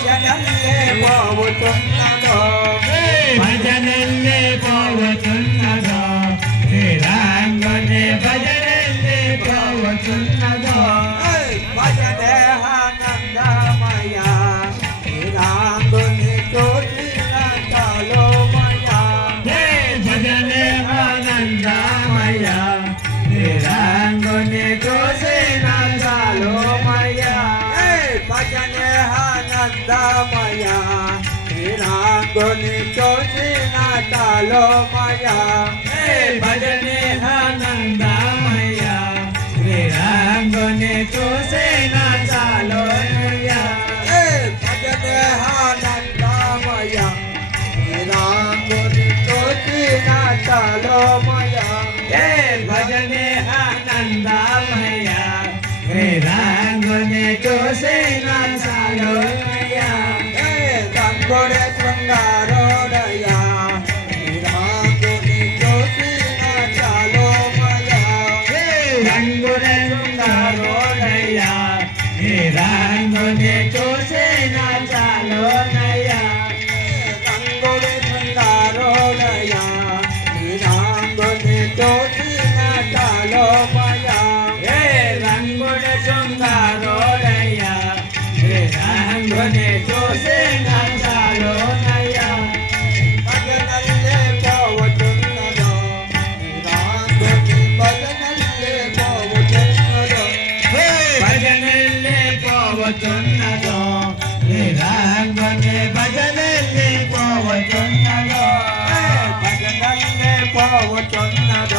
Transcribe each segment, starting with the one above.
భజనల్లే పోవుతున్నదో భజనల్లే పోవుతున్నదో శ్రీరాంగుని భజనల్లే పోవుతున్నదో భజనే ఆనందమయ శ్రీరాంగుని చూసిన చాలుమయ భజనే ఆనందమయ శ్రీరాంగుని చూసిన చాలుమయ భజనే ఆనందమయ శ్రీరాంగుని చూసిన చాలుమయ భజనే ఆనందమయ శ్రీరాంగుని చూసిన చాలుమయ భజనే ఆనందమయ శ్రీరాంగుని చూసిన చాలుమయ భజనే ఆనందమయ శ్రీరాంగుని చూసిన చాలుమయ రంగుడే శృంగారోదయ శ్రీరాంగుని చూసిన చాలుమయ రంగుల శృంగారోదయ శ్రీరాంగుని చూసిన చాలుమయ రంగుడే శృంగారోదయ శ్రీరాంగుని చూసిన చాలుమయ రంగుల శృంగారోదయ శ్రీరాంగుని చూసిన చాలుమయ భజనల్లే పోవుతున్నదో శ్రీరాంగుని భజనల్లే పోవుతున్నదో భజనల్లే పోవుతున్నదో శ్రీరాంగుని భజనల్లే పోవుతున్నదో భజనల్లే పోవుతున్నదో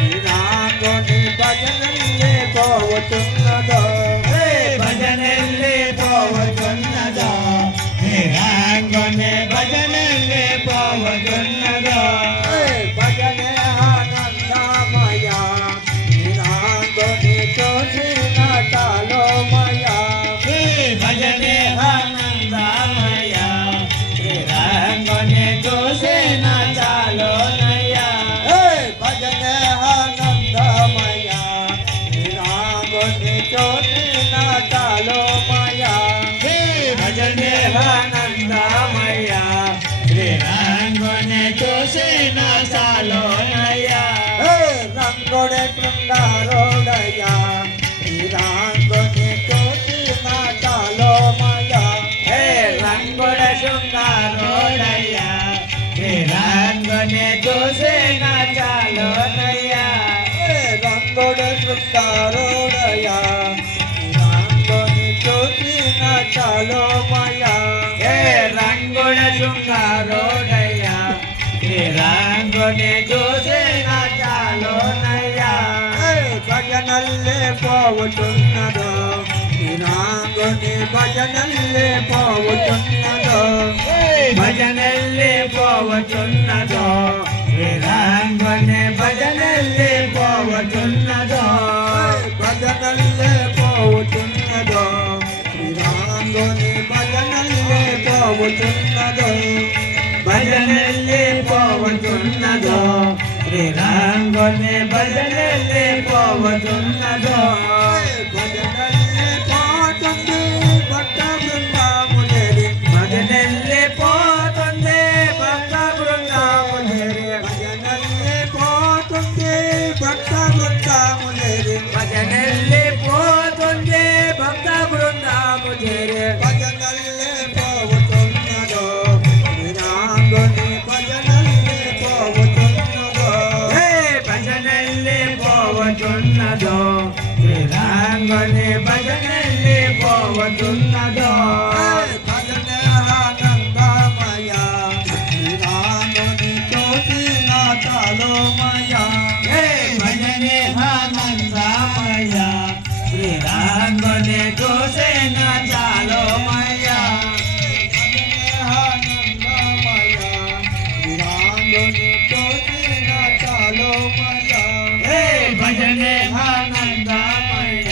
శ్రీరాంగుని భజనల్లే పోవుతున్నదో భజనల్లే పోవుతున్నదో శ్రీరాంగుని భజనల్లే పోవుతున్నదో భజనే ఆనందమయ శ్రీరాంగుని చూసిన చాలుమయ భజనే ఆనందమయ శ్రీరాంగుని చూసిన చాలుమయ భజనే ఆనందమయ శ్రీరాంగుని చూసిన చాలుమయ భజనే ఆనందమయ శ్రీరాంగుని చూసిన చాలుమయ రంగుడే శృంగారోదయ శ్రీరాంగుని చూసిన చాలుమయ రంగుల శృంగారోదయ శ్రీరాంగుని చూసిన చాలుమయ రంగుడే శృంగారోదయ శ్రీరాంగుని చూసిన చాలుమయ రంగుల శృంగారోదయ శ్రీరాంగుని చూసిన చాలుమయ భజనల్లే పోవుతున్నదో శ్రీరాంగుని భజనల్లే పోవుతున్నదో భజనల్లే పోవుతున్నదో శ్రీరాంగుని భజనల్లే పోవుతున్నదో భజనల్లే పోవుతున్నదో శ్రీరాంగుని భజనల్లే పోవుతున్నదో భజనల్లే పోవుతున్నదో శ్రీరాంగుని భజనల్లే పోవుతున్నదో భజనల్లే పోతుంది భక్త బృందాములేరి భజనల్లే పోతుంది భక్త బృందాములేరి భజనల్లే పోతుంది భక్త బృందాములేరి భజనల్లే పోతుంది భక్త బృందాములేరి భజనల్లే పోవుతున్నదో శ్రీరాంగుని భజనల్లే పోవుతున్నదో భజనల్లే పోవుతున్నదో శ్రీరాంగుని భజనల్లే పోవుతున్నదో భజనే ఆనందమయ శ్రీరాంగుని చూసిన చాలుమయ భజనే ఆనందమయ శ్రీరాంగుని చూసిన చాలుమయ ఆనందమయ శ్రీరాంగుని చూసిన చాలుమయ భజనే ఆనందమయ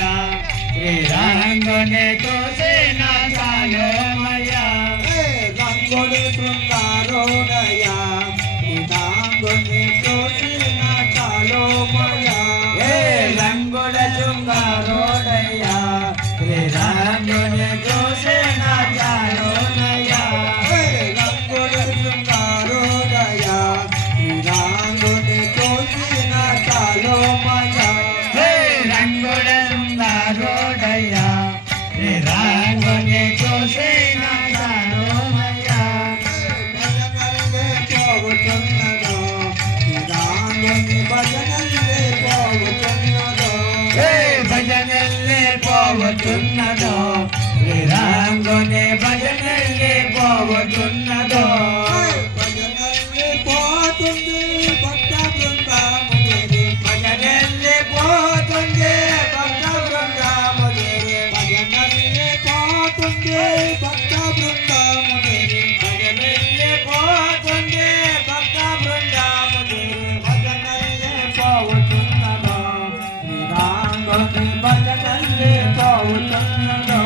శ్రీరాంగుని చూసిన చాలుమయ రంగుడి శృంగారోదయ శ్రీరాంగుని చూసిన చాలుమయ రంగుల శృంగారోదయ శ్రీరాంగుని చూసిన చాలు శ్రీరంగుని భజనల్లి పోతున్నదో భజనల్లి పోతుంది భక్త బృందాముదేవి భజనల్లి పోతుంది భక్త బృందాముదేవి భజనల్లి పోతుంది భక్త బృందాముదేవి భజనల్లి పోతుంది భక్త బృందాముదేవి భజనల్లి పోతున్నదో శ్రీరాంగుని భజనల్లి పోతున్నదో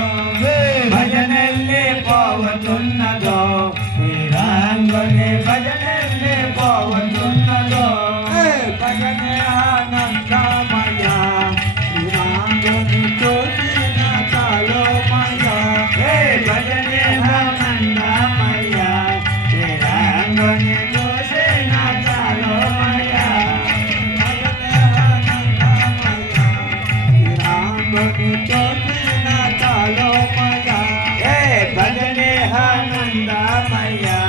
భజనల్లి పోతున్నదో శ్రీరంగుని భజనల్లి పోతున్నదో భజనే ఆనంద